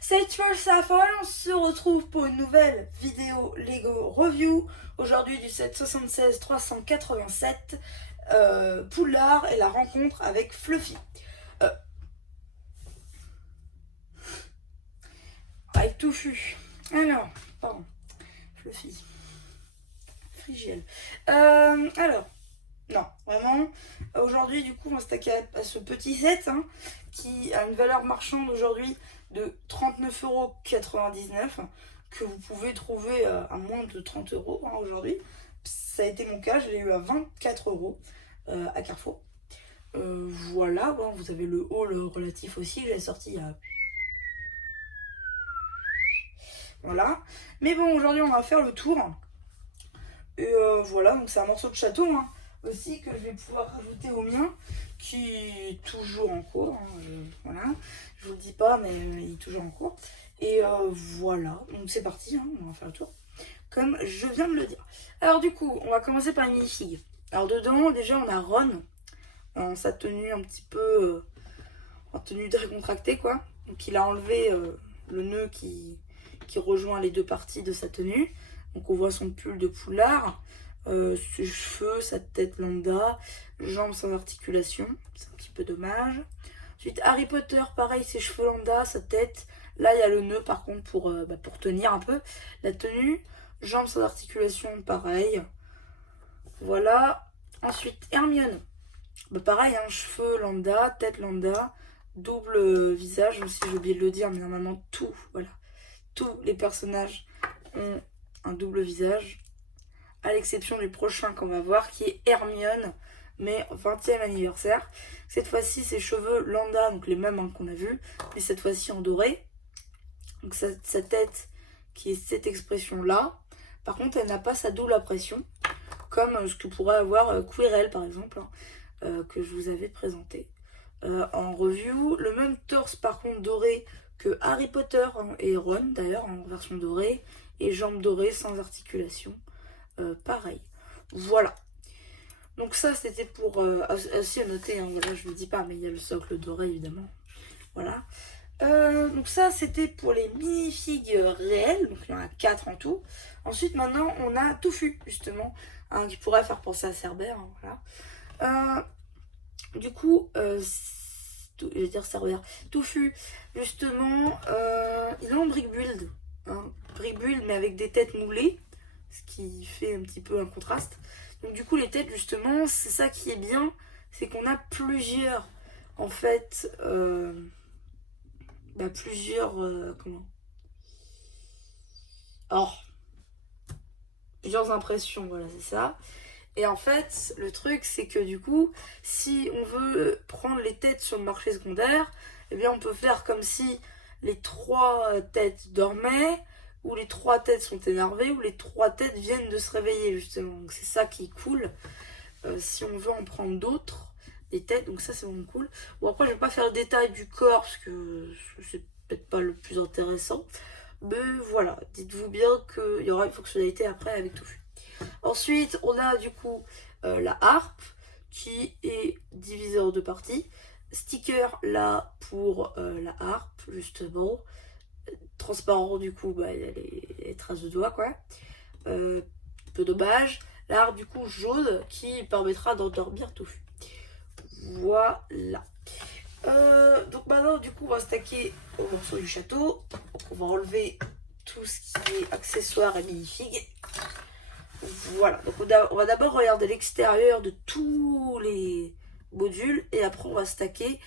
C'est Sapphire, on se retrouve pour une nouvelle vidéo Lego Review. Aujourd'hui du set 76 387, Poulard et la rencontre avec Fluffy. Avec Touffu. Alors, pardon, Fluffy. Frigiel. Alors, non, vraiment, aujourd'hui du coup on va s'attaquer à ce petit set qui a une valeur marchande aujourd'hui de 39,99 € que vous pouvez trouver à moins de 30 € aujourd'hui. Ça a été mon cas, je l'ai eu à 24 € à Carrefour. Voilà, bon, vous avez le haul relatif aussi, je l'ai sorti il y a... Voilà. Mais bon, aujourd'hui on va faire le tour. Et voilà, donc c'est un morceau de château aussi que je vais pouvoir rajouter au mien, qui est toujours en cours. Voilà, je vous le dis pas, mais il est toujours en cours. Et voilà, donc c'est parti, on va faire le tour, comme je viens de le dire. Alors du coup, on va commencer par une minifig. Alors dedans, déjà, on a Ron, en sa tenue un petit peu, en tenue décontractée, quoi. Donc il a enlevé le nœud qui rejoint les deux parties de sa tenue. Donc on voit son pull de Poulard, ses cheveux, sa tête lambda, jambes sans articulation, c'est un petit peu dommage. Ensuite Harry Potter, pareil, ses cheveux lambda, sa tête. Là il y a le nœud par contre pour tenir un peu la tenue. Jambes sans articulation, pareil. Voilà. Ensuite Hermione, pareil, cheveux lambda, tête lambda, double visage aussi, j'ai oublié de le dire, mais normalement voilà, tous les personnages ont un double visage, à l'exception du prochain qu'on va voir qui est Hermione, mais 20e anniversaire. Cette fois-ci, ses cheveux lambda, donc les mêmes qu'on a vus, mais cette fois-ci en doré. Donc sa tête qui est cette expression-là. Par contre, elle n'a pas sa double impression, comme ce que pourrait avoir Quirrell par exemple, que je vous avais présenté en review. Le même torse par contre doré que Harry Potter et Ron d'ailleurs en version dorée, et jambes dorées sans articulation, pareil. Voilà, donc ça c'était pour aussi à noter, voilà, je ne le dis pas, mais il y a le socle doré évidemment. Voilà, donc ça c'était pour les minifigs réels, donc il y en a 4 en tout. Ensuite maintenant on a Touffu justement, qui pourrait faire penser à Cerbère, voilà. Du coup, je vais dire Cerbère, Touffu, justement, il est en brick build. Brick build, mais avec des têtes moulées, ce qui fait un petit peu un contraste. Donc du coup, les têtes, justement, c'est ça qui est bien, c'est qu'on a plusieurs, en fait, plusieurs, comment or, plusieurs impressions, voilà, c'est ça. Et en fait, le truc, c'est que du coup, si on veut prendre les têtes sur le marché secondaire, eh bien, on peut faire comme si les 3 têtes dormaient, ou les 3 têtes sont énervées, ou les 3 têtes viennent de se réveiller, justement. Donc, c'est ça qui est cool. Si on veut en prendre d'autres, des têtes, donc ça, c'est vraiment cool. Bon, après, je vais pas faire le détail du corps, parce que c'est peut-être pas le plus intéressant. Mais voilà, dites-vous bien qu'il y aura une fonctionnalité après avec Touffu. Ensuite, on a du coup la harpe qui est divisée en 2 parties. Sticker là pour la harpe, justement. Transparent, du coup, il y a les traces de doigts, quoi. Peu dommage. La harpe, du coup, jaune qui permettra d'endormir Touffu. Voilà. Donc maintenant, du coup, on va s'attaquer au morceau du château. Donc, on va enlever tout ce qui est accessoires et minifig. Voilà, donc on va d'abord regarder l'extérieur de tous les modules et après on va stacker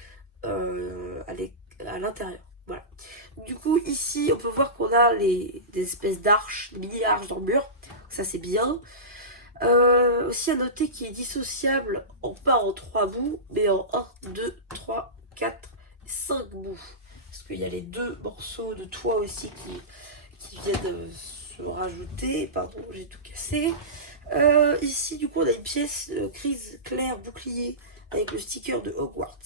à l'intérieur. Voilà. Du coup, ici, on peut voir qu'on a des espèces d'arches, des mini-arches dans le mur. Ça, c'est bien. Aussi à noter qu'il est dissociable, pas en 3 bouts, mais en 1, 2, 3, 4, 5 bouts. Parce qu'il y a les 2 morceaux de toit aussi qui viennent se rajouter. Pardon, j'ai tout cassé. Ici, du coup, on a une pièce grise claire bouclier avec le sticker de Hogwarts.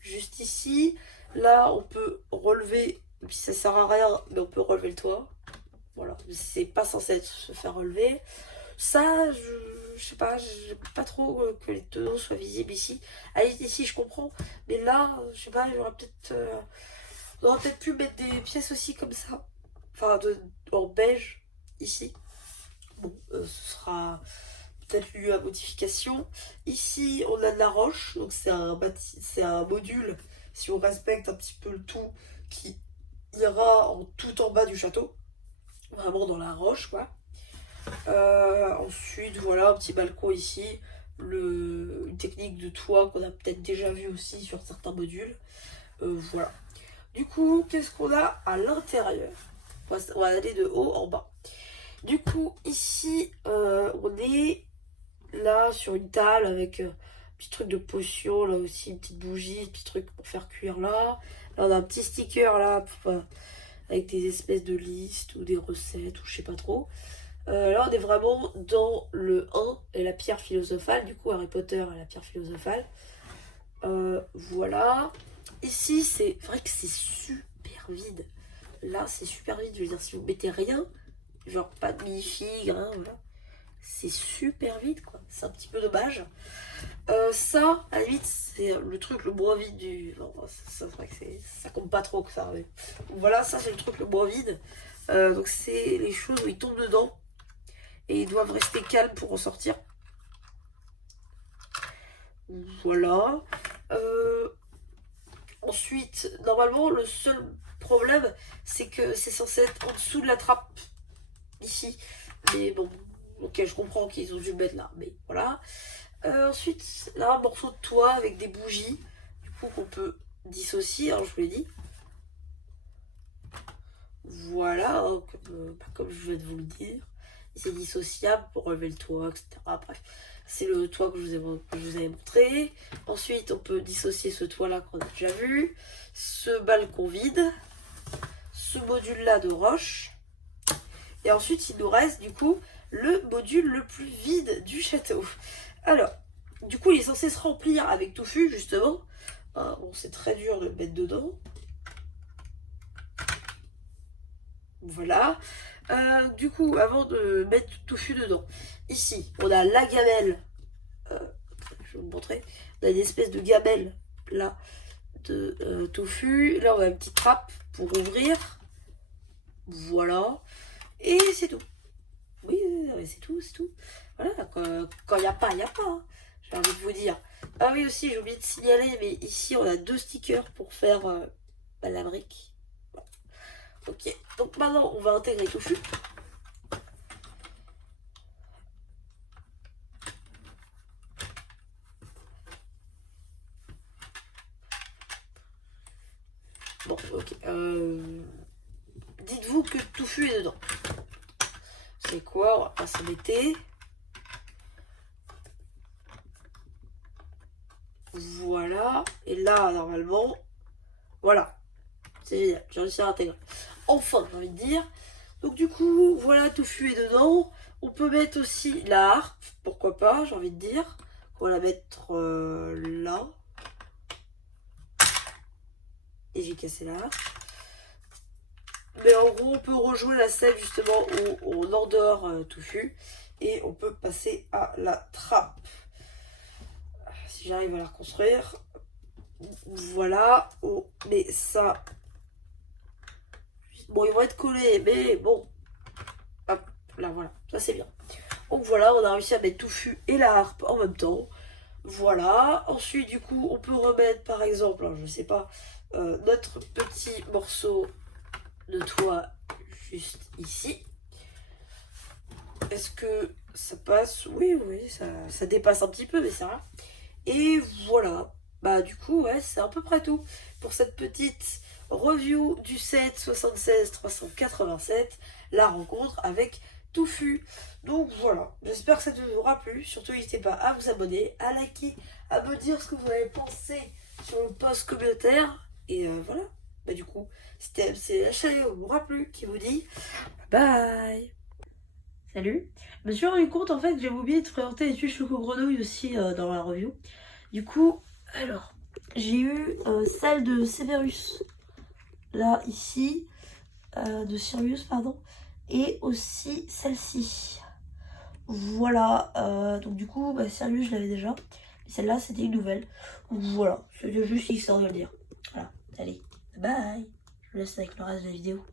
Juste ici, là, on peut relever, puis ça sert à rien, mais on peut relever le toit. Voilà, c'est pas censé se faire relever. Ça, je sais pas, j'aime pas trop que les tenons soient visibles ici. Allez, ici, je comprends, mais là, je sais pas, il y aura peut-être On aurait peut-être pu mettre des pièces aussi comme ça. Enfin, en beige, ici. Bon, ce sera peut-être lieu à modification. Ici, on a de la roche. Donc, c'est un module, si on respecte un petit peu le tout, qui ira tout en bas du château. Vraiment dans la roche, quoi. Ensuite, voilà, un petit balcon ici. Une technique de toit qu'on a peut-être déjà vu aussi sur certains modules. Voilà. Du coup, qu'est-ce qu'on a à l'intérieur? On va aller de haut en bas. Du coup, ici, on est là sur une table avec un petit truc de potion, là aussi une petite bougie, un petit truc pour faire cuire là. Là, on a un petit sticker là avec des espèces de listes ou des recettes ou je sais pas trop. Là, on est vraiment dans le 1 et la pierre philosophale. Du coup, Harry Potter et la pierre philosophale. Voilà. Ici, c'est vrai que c'est super vide. Là, c'est super vide. Je veux dire, si vous mettez rien, genre pas de minifigures, hein, voilà. C'est super vide, quoi. C'est un petit peu dommage. Ça, à la limite, c'est le truc le moins vide du... Non, c'est vrai que ça compte pas trop que ça. Mais... Voilà, ça, c'est le truc le moins vide. Donc, c'est les choses où ils tombent dedans. Et ils doivent rester calmes pour en sortir. Voilà. Ensuite, normalement, le seul problème, c'est que c'est censé être en dessous de la trappe. Ici. Mais bon, ok, je comprends qu'ils ont dû le mettre là. Mais voilà. Ensuite, là, un morceau de toit avec des bougies. Du coup, qu'on peut dissocier, hein, je vous l'ai dit. Voilà, hein, comme je viens de vous le dire. C'est dissociable pour relever le toit, etc. Bref, c'est le toit que je vous avais montré. Ensuite, on peut dissocier ce toit-là qu'on a déjà vu. Ce balcon vide. Ce module-là de roche. Et ensuite, il nous reste, du coup, le module le plus vide du château. Alors, du coup, il est censé se remplir avec touffu, justement. Bon, c'est très dur de le mettre dedans. Voilà. Du coup, avant de mettre touffu dedans, ici, on a la gamelle. Je vais vous montrer. On a une espèce de gamelle, là, de touffu. Là, on a une petite trappe pour ouvrir. Voilà. Et c'est tout. Oui, c'est tout, c'est tout. Voilà, quand il n'y a pas, il n'y a pas. Hein. J'ai envie de vous dire. Ah oui, aussi, j'ai oublié de signaler, mais ici, on a 2 stickers pour faire la brique. Voilà. Ok, donc maintenant, on va intégrer touffu. Bon, ok. Dites-vous que touffu est dedans. C'est quoi? On va pas s'embêter. Voilà. Et là, normalement, voilà. C'est génial. J'ai réussi à intégrer. Enfin, j'ai envie de dire. Donc du coup, voilà, touffu est dedans. On peut mettre aussi la harpe. Pourquoi pas, j'ai envie de dire. On va la mettre là. Et j'ai cassé la harpe. Mais en gros, on peut rejouer la scène justement où on endort touffu. Et on peut passer à la trappe. Si j'arrive à la reconstruire. Voilà. Oh, mais ça... Bon, ils vont être collés, mais bon. Hop, là, voilà. Ça, c'est bien. Donc voilà, on a réussi à mettre touffu et la harpe en même temps. Voilà. Ensuite, du coup, on peut remettre, par exemple, alors, je sais pas, notre petit morceau de toit juste ici. Est-ce que ça passe? Oui, ça dépasse un petit peu, mais ça va. Et voilà. Bah, du coup, ouais, c'est à peu près tout pour cette petite review du set 76 387, la rencontre avec touffu. Donc voilà, j'espère que ça vous aura plu. Surtout, n'hésitez pas à vous abonner, à liker, à me dire ce que vous avez pensé sur le post communautaire. Et voilà, bah du coup, c'était MC la chaîne vous aura plu qui vous dit bye. Salut. Je me suis rendu compte en fait que j'avais oublié de présenter les tuiles Choco Grenouille aussi dans la review. Du coup, alors, j'ai eu celle de Severus, là, ici, de Sirius, pardon, et aussi celle-ci. Voilà, donc du coup, bah, Sirius, je l'avais déjà, mais celle-là, c'était une nouvelle. Donc voilà, c'était juste histoire de le dire. Voilà, allez, bye. je vous laisse avec le reste de la vidéo.